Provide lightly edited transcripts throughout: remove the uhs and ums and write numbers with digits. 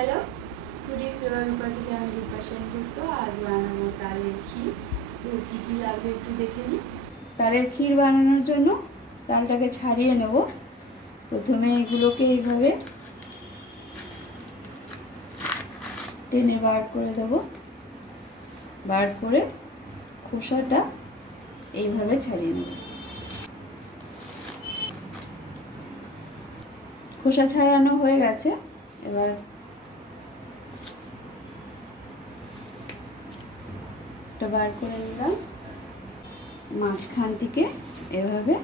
Hello, foodie flavour রূপা থেকে আমি রূপা সেনগুপ্ত। আজ বানাবো তালের ক্ষীর। তো কী কী লাগবে একটু দেখে নিই। তালের ক্ষীর বানানোর জন্য তালটাকে ছাড়িয়ে নেব। প্রথমে এগুলোকে এইভাবে টেনে বার করে দেবো। বার করে খোসাটা এইভাবে ছাড়িয়ে নেব। খোসা ছাড়ানো হয়ে গেছে। এবার বার করে নিলাম। মাঝখান থেকে এভাবে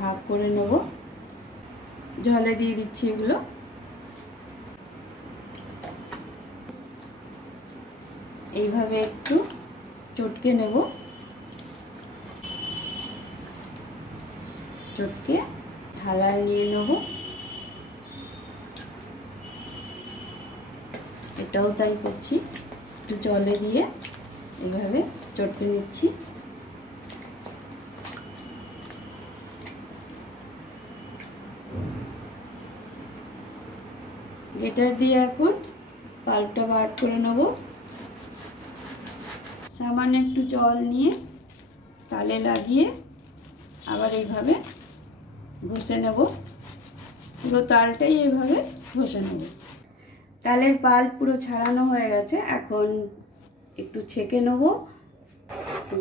ভাগ করে নেব। জলে দিয়ে দিচ্ছি এগুলো। এইভাবে একটু চটকে নেব। চটকে থালায় নিয়ে নেব। এটাও তাই করছি, একটু জলে দিয়ে এইভাবে চটকে নিচ্ছি। গ্রেটার দিয়ে এখন পাল্পটা বার করে নেব। সামান্য একটু জল নিয়ে তালে লাগিয়ে আবার এইভাবে ঘষে নেব। পুরো তালটাই এইভাবে ঘষে নেব। তালের পাল্প পুরো ছাড়ানো হয়ে গেছে। এখন একটু ছেঁকে নেব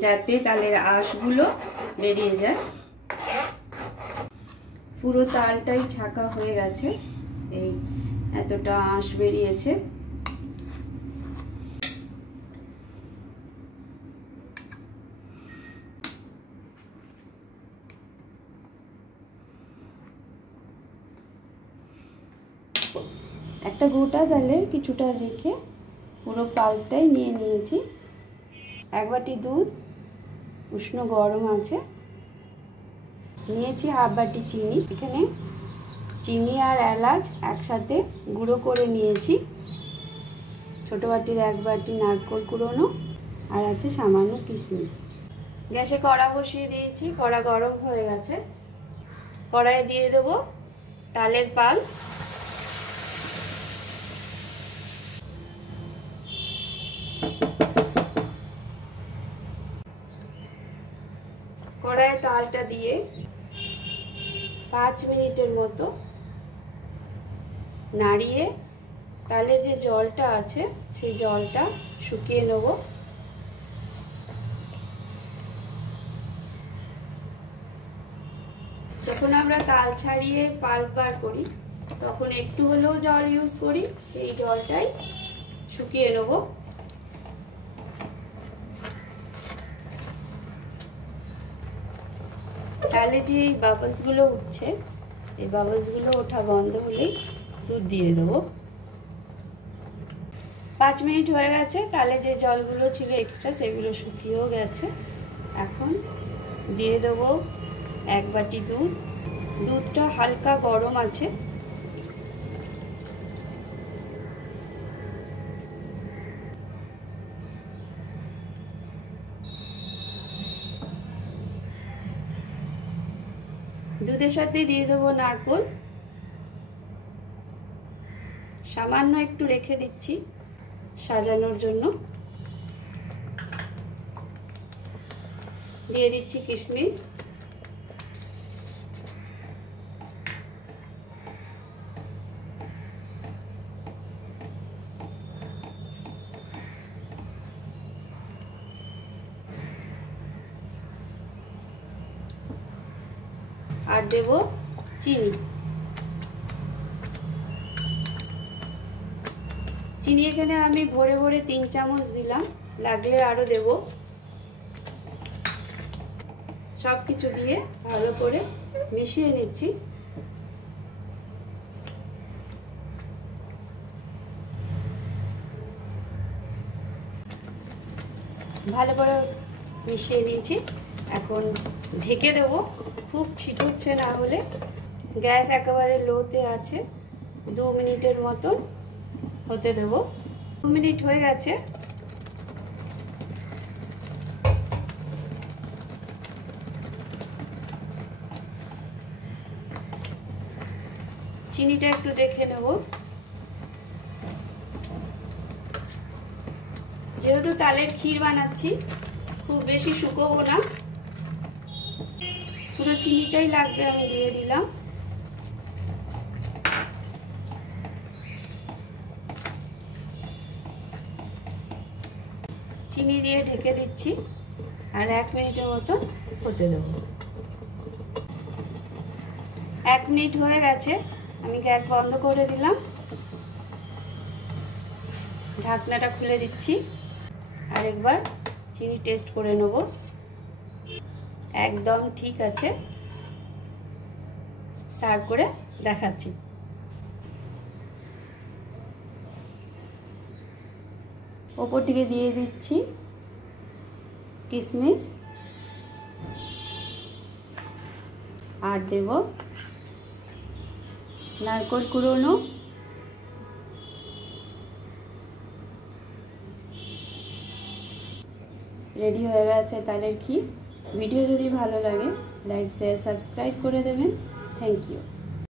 যাতে তালের আঁশগুলো বেরিয়ে যায়। পুরো তালটাই ছাঁকা হয়ে গেছে। এই এতটা আঁশ বেরিয়েছে। একটা গোটা তালের কিছুটা রেখে পুরো পাল্পটাই নিয়ে নিয়েছি। এক বাটি দুধ উষ্ণ গরম আছে। নিয়েছি হাফ বাটি চিনি। এখানে চিনি আর এলাচ একসাথে গুঁড়ো করে নিয়েছি। ছোট বাটির এক বাটি নারকেল কুড়োনো আর আছে সামান্য কিশমিশ। গ্যাসে কড়া বসিয়ে দিয়েছি। কড়া গরম হয়ে গেছে। কড়াইয়ে দিয়ে দেবো তালের পাল্প। কড়াইয়ে তালটা দিয়ে 5 মিনিটের মতো নাড়িয়ে তালের যে জলটা আছে সেই জলটা শুকিয়ে নেব। যখন আমরা তাল ছাড়িয়ে পাল্প বার করি তখন একটু হলেও জল ইউজ করি, সেই জলটাই শুকিয়ে নেব। তালে যে বাবলসগুলো উঠছে, এই বাবলসগুলো ওঠা বন্ধ হলেই দুধ দিয়ে দেবো। 5 মিনিট হয়ে গেছে। তালে যে জলগুলো ছিল এক্সট্রা সেগুলো শুকিয়েও গেছে। এখন দিয়ে দেবো 1 বাটি দুধ। দুধটা হালকা গরম আছে। দুধের সাথে দিয়ে দেবো নারকেল। সামান্য একটু রেখে দিচ্ছি সাজানোর জন্য। দিয়ে দিচ্ছি কিশমিশ। আর দেব চিনি। চিনি এখানে আমি ভরে ভরে 3 চামচ দিলাম, লাগলে আরো দেব। সব কিছু দিয়ে ভালো করে মিশিয়ে নিচ্ছি। ভালো করে মিশিয়ে নিয়েছি। এখন ঢেকে দেব, খুব ছিটুচ্ছে না হলে। গ্যাস একেবারে লোতে আছে। 2 মিনিটের মতন হতে দেব। 2 মিনিট হয়ে গেছে। চিনিটা একটু দেখে নেব। যেহেতু তালের ক্ষীর বানাচ্ছি, খুব বেশি শুকোবো না, পুরো চিনিটাই লাগবে। আমি দিয়ে দিলাম। চিনি দিয়ে ঢেকে দিচ্ছি আর 1 মিনিটের মতো হতে দেবো। 1 মিনিট হয়ে গেছে, আমি গ্যাস বন্ধ করে দিলাম। ঢাকনাটা খুলে দিচ্ছি আর একবার চিনি টেস্ট করে নেব। একদম ঠিক আছে, সার্ভ করে দেখাচ্ছি। ওপর থেকে দিয়ে দিচ্ছি কিশমিশ আর দেব নারকেল কুড়োনো। রেডি হয়ে গেছে তালের ক্ষীর। ভিডিও যদি ভালো লাগে লাইক শেয়ার সাবস্ক্রাইব করে দেবেন। Thank you.